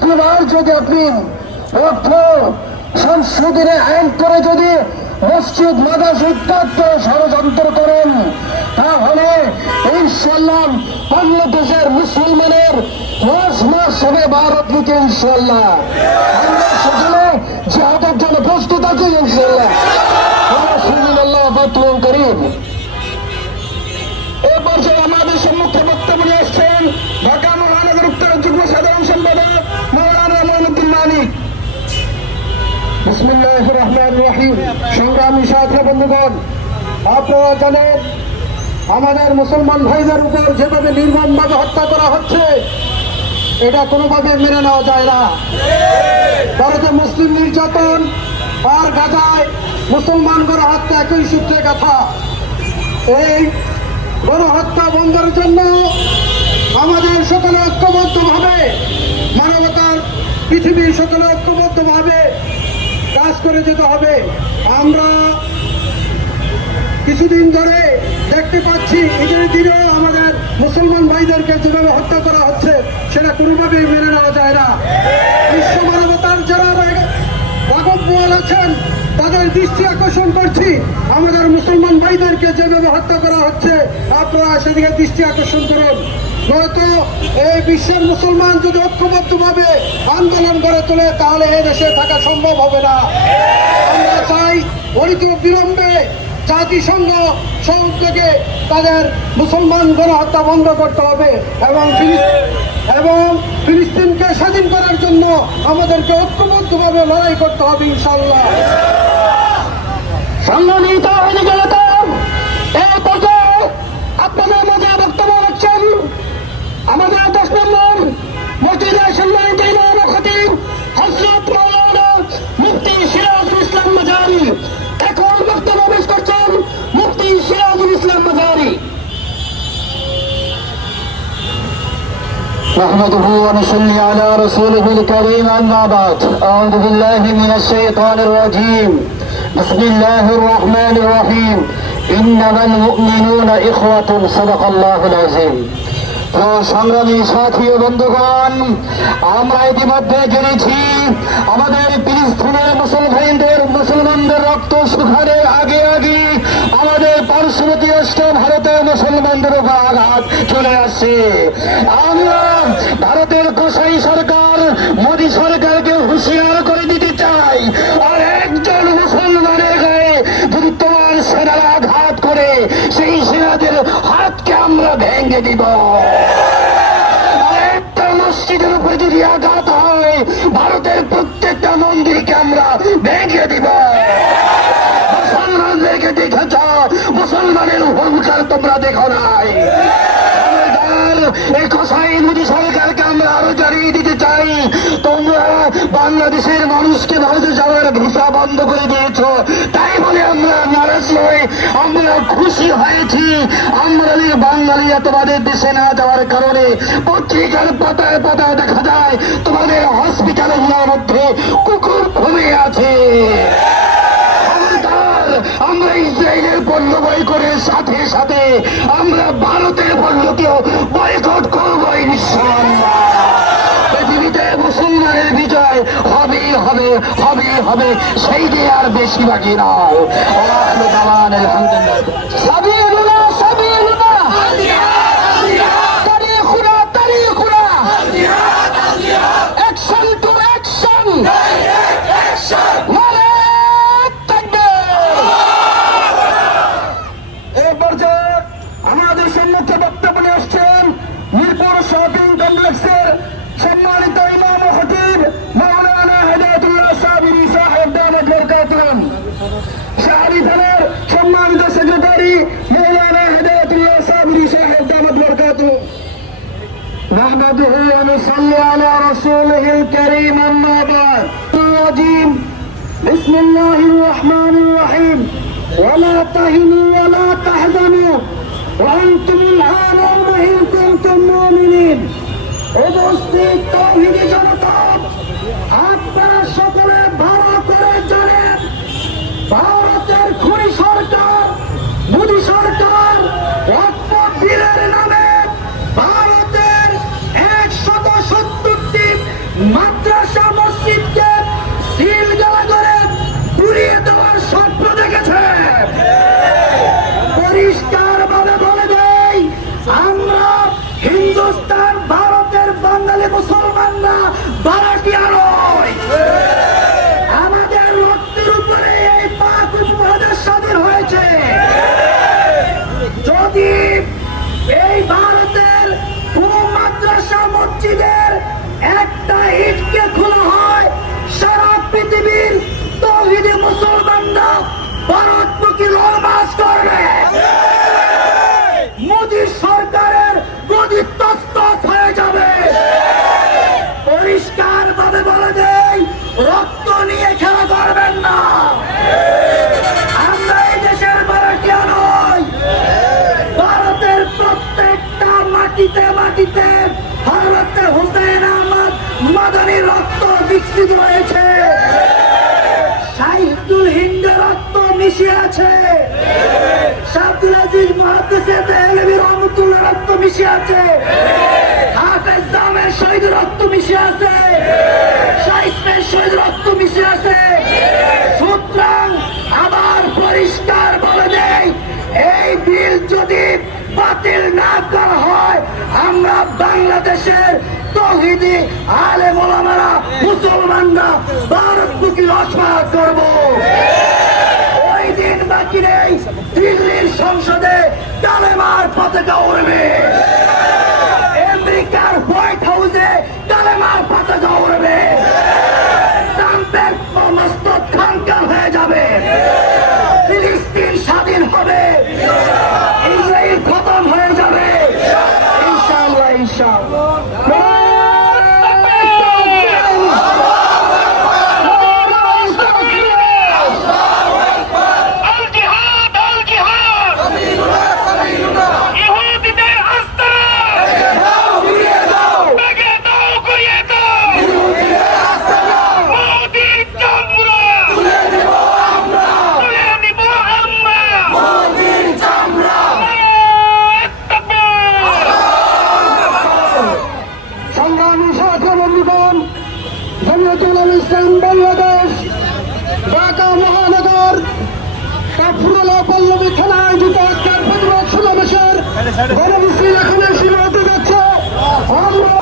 পুনর যদি আপনি অর্থ সংশোধনে আইন করে যদি মসজিদ মাদাস উত্তাপ ষড়যন্ত্র করেন, তাহলে ইনশাল্লাহ বাংলাদেশের মুসলমানের মাস মাস হবে ভারত নিতে ইনশাল্লাহ আমরা সেখানে জিহাদের জন্য প্রস্তুত আছি ইনশাল্লাহ আমাদের মুসলমান ভাইদের উপর যেভাবে নির্মমভাবে হত্যা করা হচ্ছে, এটা কোনোভাবে মেনে নেওয়া যায় না। ভারতে মুসলিম নির্যাতন আর গাজায় মুসলমান গণহত্যা একই সূত্রে কথা এই গণহত্যা বন্ধের জন্য আমাদের সকলে ঐক্যবদ্ধভাবে, মানবতার পৃথিবীর সকলে ঐক্যবদ্ধভাবে কাজ করে যেতে হবে। আমরা কিছুদিন ধরে দেখতে পাচ্ছি, ঈদের দিনেও আমাদের মুসলমান ভাইদেরকে যেভাবে হত্যা করা হচ্ছে, সেটা কোনোভাবেই মেনে নেওয়া যায় না। বিশ্ব মানবতার যারা রাগবুয়াল আছেন, তাদের দৃষ্টি আকর্ষণ করছি। আমাদের মুসলমান ভাইদেরকে যেভাবে হত্যা করা হচ্ছে, আপনারা সেদিকে দৃষ্টি আকর্ষণ করুন। নয়তো এই বিশ্বের মুসলমান যদি ঐক্যবদ্ধভাবে আন্দোলন করে তোলে, তাহলে এই দেশে থাকা সম্ভব হবে না। আমরা চাই অনিত বিলম্বে জাতিসংঘ সহযোগে তাদের মুসলমান গণহত্যা বন্ধ করতে হবে এবং এবং ফিলিস্তিনকে স্বাধীন করার জন্য আমাদেরকে ঐক্যবদ্ধভাবে লড়াই করতে হবে ইনশাল্লাহ সম্মানিত অধিকতা এই نحمده ونصلي على رسوله الكريم أما بعد. أعوذ بالله من الشيطان الرجيم. بسم الله الرحمن الرحيم. إنما المؤمنون إخوة صدق الله العظيم. সংগ্রামী সাথী ও বন্ধুগণ, আমরা ইতিমধ্যে জেনেছি আমাদের ফিলিস্তিনের মুসলমানদের মুসলমানদের রক্ত শুকানোর আগে আগে আমাদের পার্শ্ববর্তী রাষ্ট্র ভারতের মুসলমানদের উপর আঘাত চলে আসছে। আমরা ভারতের গোসাই সরকার, মোদী সরকারকে হুঁশিয়ার করে দিতে চাই। আর একজন মুসলমানের গায়ে যদি তোমার সেনারা আঘাত করে, সেই সেনাদের হাতকে আমরা ভেঙে দিব। মসজিদের উপরে যদি আঘাত হয়, ভারতের প্রত্যেকটা মন্দিরকে আমরা ভেঙে দিব। মুসলমানদেরকে দেখেছ, মুসলমানের হুঙ্কার তোমরা দেখো নাই। এই কথাই মোদী সরকারকে বাংলাদেশের মানুষকে ভারতে যাওয়ার ভিসা বন্ধ করে দিয়েছ। তাই বলে আমরা নারাজ নই, আমরা খুশি হয়েছি। আমরা বাঙালি তোমাদের দেশে না যাওয়ার কারণে পত্রিকার পাতায় পাতায় দেখা যায়, তোমাদের হসপিটালগুলোর মধ্যে কুকুর ঘুমিয়ে আছে। আমরা ইসরায়েলের পণ্য বই করে সাথে সাথে আমরা ভারতের পণ্যকেও বয়কট করব ইনশাআল্লাহ। হবে হবে সেই যে আর বেশি বাকি নয় আলহামদুলিল্লাহ। نحمده ونصلي على رسوله الكريم أما بعد الرجيم بسم الله الرحمن الرحيم ولا تهنوا ولا تحزنوا وأنتم الأعلون إن كنتم مؤمنين উপস্থিত তৌহিদি জনতা আপনারা সকলে ভালো করে জানেন ভারতমুখী লড়মাস করবে। মোদী সরকারের গদি তস্তস হয়ে যাবে। পরিষ্কার ভাবে বলে দেই, রক্ত নিয়ে খেলা করবেন না। আমরা এই দেশের ভারতীয় নই। ভারতের প্রত্যেকটা মাটিতে মাটিতে ভারতের হুসেন আহমদ মাদানী রক্ত বিকশিত হয়েছে মিশিয়ে আছে। শাব্দুল আজিজ মহাদেশের দেহলবি রহমতুল্লাহ রক্ত মিশিয়ে আছে। হাফেজ জামের শহীদ রক্ত মিশিয়ে আছে। শাহিসমের শহীদ রক্ত মিশিয়ে আছে। সুতরাং আবার পরিষ্কার বলে দেই, এই বিল যদি বাতিল না করা হয়, আমরা বাংলাদেশের তহিদি আলে মোলামারা মুসলমানরা ভারতমুখী রসমাত করব। বাকি নেই। দিল্লির সংসদে তালেমার পতাকা উড়বে। আমেরিকার হোয়াইট জমিয়তুল ইসলাম বাংলাদেশ, ঢাকা মহানগর কাফরুল্লাহ পল্লবী থানা আয়োজিত আজকের প্রতিবাদ সমাবেশের এখানে সীমান্ত যাচ্ছে। আমরা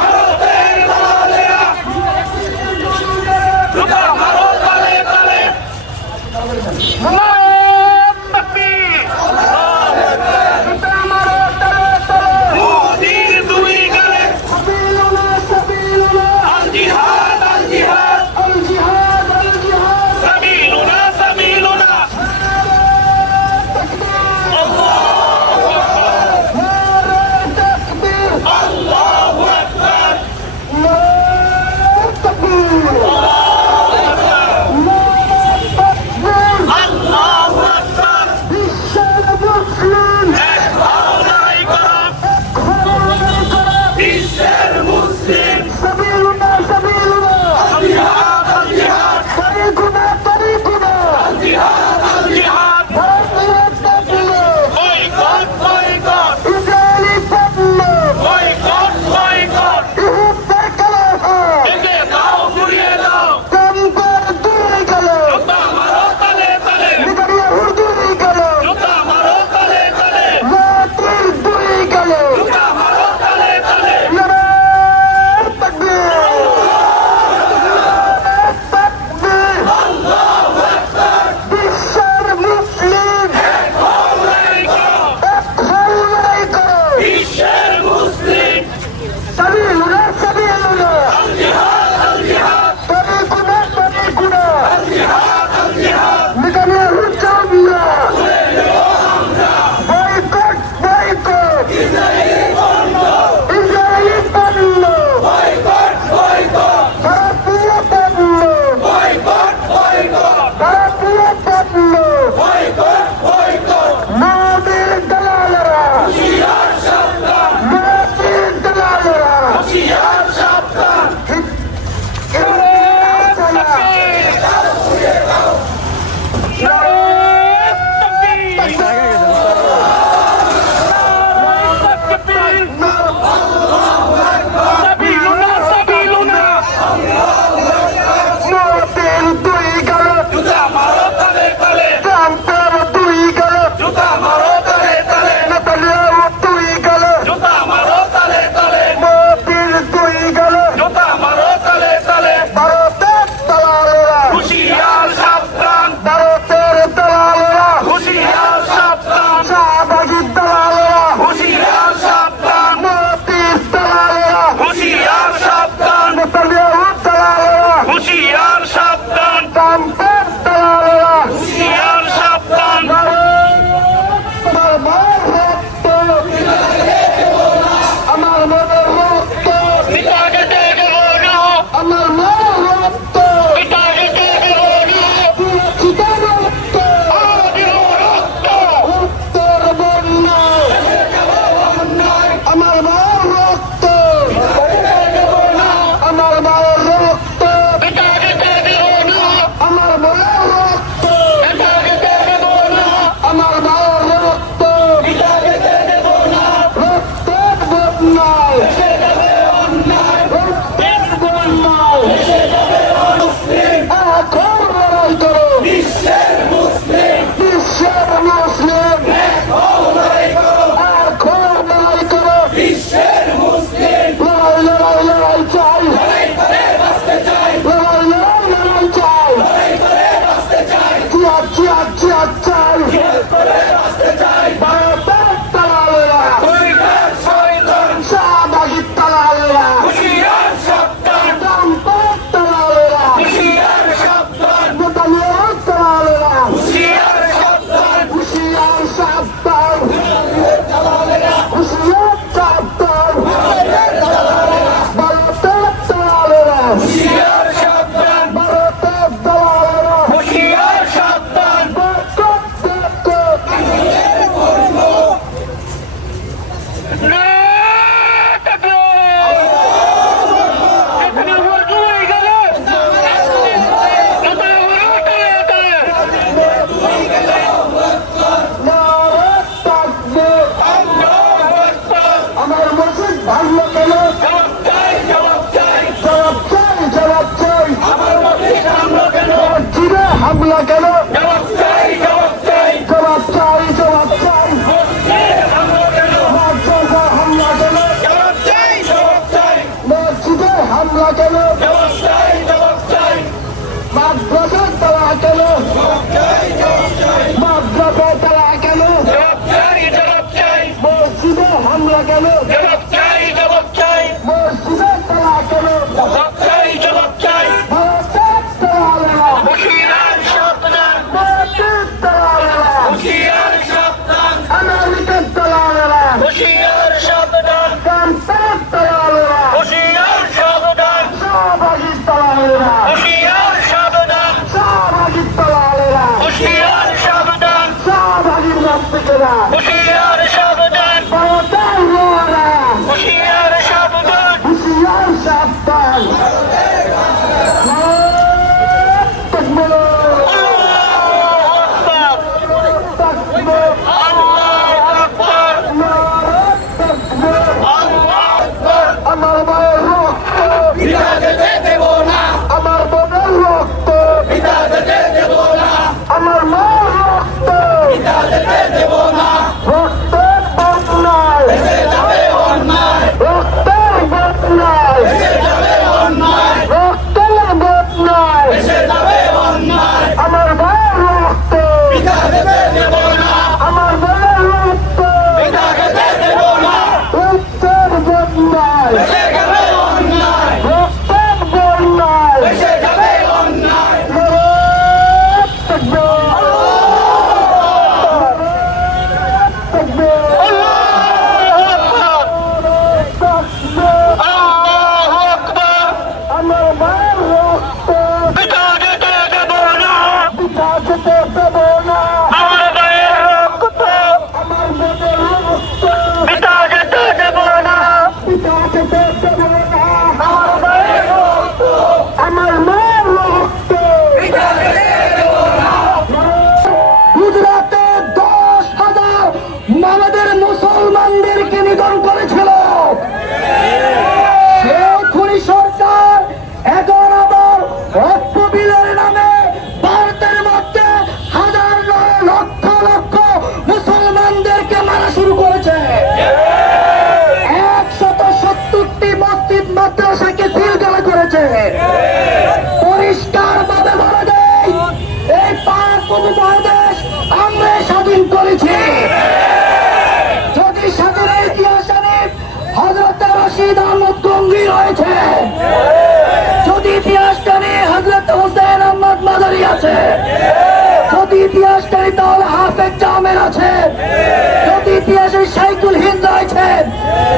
ইতিহাসে সাইকুল হিন্দ রয়েছে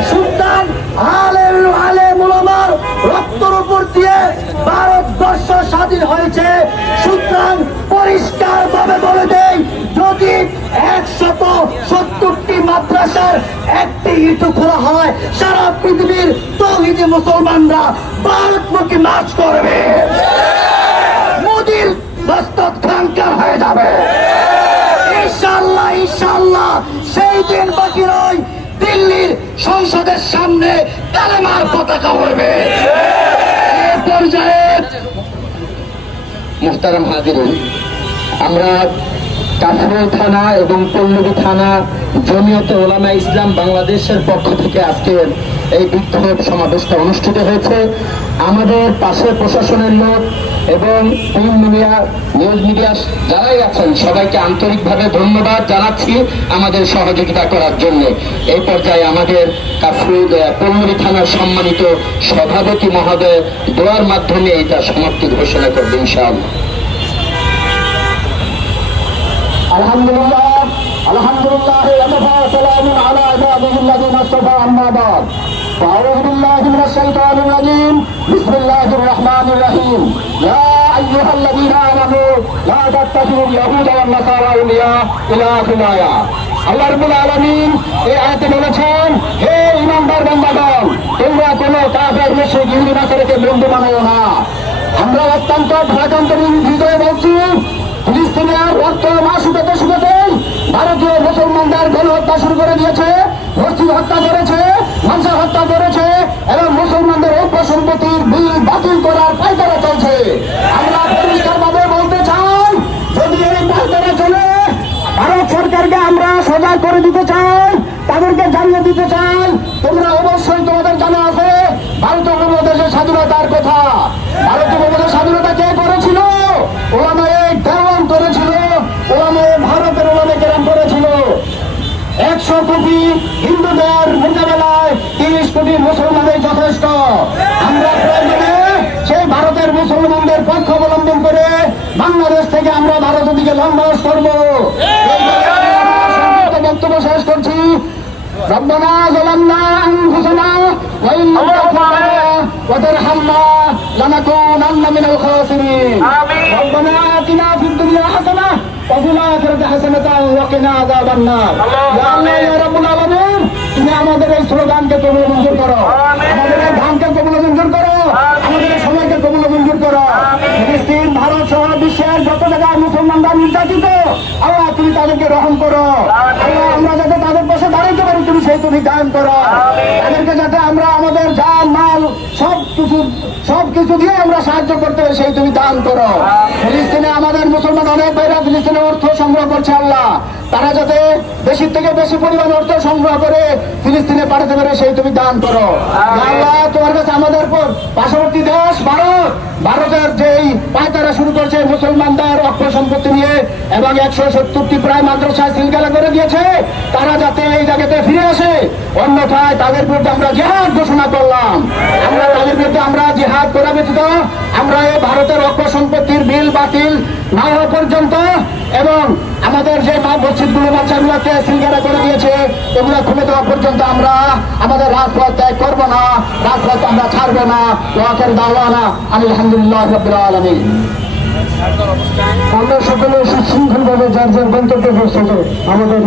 সুলতান রক্তর উপর দিয়ে ভারতবর্ষ স্বাধীন হয়েছে। সুতরাং পরিষ্কার ভাবে বলে দেই, যদি একশত সত্তরটি মাদ্রাসার একটি ইটু খোলা হয়, সারা পৃথিবীর তৌহিদি মুসলমানরা ভারতমুখী মার্চ করবে। মোদির দস্তত খানকার হয়ে যাবে। বাকি নয়। দিল্লির সংসদের সামনে কালেমার পতাকা উড়বে। পর্যায়ে মুহতারাম হাজির আমরা কাফরুল থানা এবং পল্লবী থানা জমিয়ত ওলামা ইসলাম বাংলাদেশের পক্ষ থেকে আজকে এই বিক্ষোভ সমাবেশটা অনুষ্ঠিত হয়েছে। আমাদের পাশে প্রশাসনের লোক এবং প্রিন্ট মিডিয়া, নিউজ মিডিয়া যারাই আছেন, সবাইকে আন্তরিকভাবে ধন্যবাদ জানাচ্ছি আমাদের সহযোগিতা করার জন্য। এই পর্যায়ে আমাদের পল্লবী থানার সম্মানিত সভাপতি মহোদয় দোয়ার মাধ্যমে এটা সমাপ্তি ঘোষণা করবে, ইনশাআল্লাহ। আলহামদুলিল্লাহ আলহামদুলিল্লাহ আলা أعوذ بالله من الشيطان الرجيم بسم الله الرحمن الرحيم يا أيها الذين آمنوا لا تتخذوا اليهود والنصارى أولياء إلى آخر الآية আল্লাহ রাব্বুল আলামিন এই আয়াতে বলেছেন হে ইমানদার বান্দাগণ তোমরা কোনো কাফের মুশরিক ইহুদি নাসারাকে বন্ধু বানাও না আমরা অত্যন্ত ভ্রান্ত হৃদয়ে বলছি ফিলিস্তিনের রক্ত না শুকাতে শুকাতেই ভারতীয় মুসলমানদের গণ হত্যা শুরু করে দিয়েছে মসজিদ হত্যা করেছে রাস্তা করেছে এবং মুসলমানদের ঐক্য সম্পত্তির বিল বাতিল করার পাইকারা চলছে। আমরা পরিষ্কারভাবে বলতে চাই, যদি এই পায়তারা চলে, ভারত সরকারকে আমরা সজাগ করে দিতে চাই, তাদেরকে জানিয়ে দিতে চাই, তোমরা অবশ্যই আমরা ভারতের দিকে লম্বাস করবো এই বলে আমি আমার সংক্ষিপ্ত বক্তব্য শেষ করছি ربنا ظلمنا انفسنا وان لم تغفر لنا وترحمنا لنكونن من الخاسرين آمين. ربنا آتنا في الدنيا حسنة وفي الآخرة حسنة وقنا عذاب النار اللهم يا الله آمين. يا رب العالمين তুমি আমাদের এই স্লোগানকে কবুল মঞ্জুর করো মুসলমানরা নির্যাতিত। আল্লাহ, তুমি তাদেরকে রহম করো। আল্লাহ, আমরা যাতে তাদের পাশে দাঁড়াইতে পারি, তুমি সেই তুমি দান করো। তাদেরকে যাতে আমরা আমাদের জান, মাল, সব কিছু সব কিছু দিয়ে আমরা সাহায্য করতে পারি সেই তুমি দান করো। ফিলিস্তিনে আমাদের মুসলমান অনেক বাইরা ফিলিস্তিনে অর্থ সংগ্রহ করছে, আল্লাহ। তারা যাতে বেশি থেকে বেশি পরিমাণ অর্থ সংগ্রহ করে ফিলিস্তিনে পাঠাতে পারে সেই তুমি দান করো। আল্লাহ তোমার কাছে আমাদের পর পার্শ্ববর্তী দেশ ভারত ভারতের যেই পায়তারা শুরু করছে মুসলমানদের অক্ষ সম্পত্তি নিয়ে এবং একশো সত্তরটি প্রায় মাদ্রাসা সিলগালা করে দিয়েছে তারা যাতে এই জায়গাতে ফিরে আসে। অন্যথায় তাদের বিরুদ্ধে আমরা জেহাদ ঘোষণা করলাম। আমরা তাদের বিরুদ্ধে আমরা জেহাদ করা ব্যতীত আমরা এই ভারতের অক্ষ সম্পত্তির বিল বাতিল না পর্যন্ত এবং আমাদের যে মা মসজিদগুলো বাচ্চাগুলোকে সিলগারা করে দিয়েছে। ওগুলো খুলে দেওয়া পর্যন্ত আমরা আমাদের রাজপথ ত্যাগ করব না, রাজপথ আমরা ছাড়বো না, ওয়াকের দাওয়ানা আলহামদুলিল্লাহ রবিল আমরা সকলে সুশৃঙ্খলভাবে যার যার গন্তব্যে পৌঁছতে আমাদের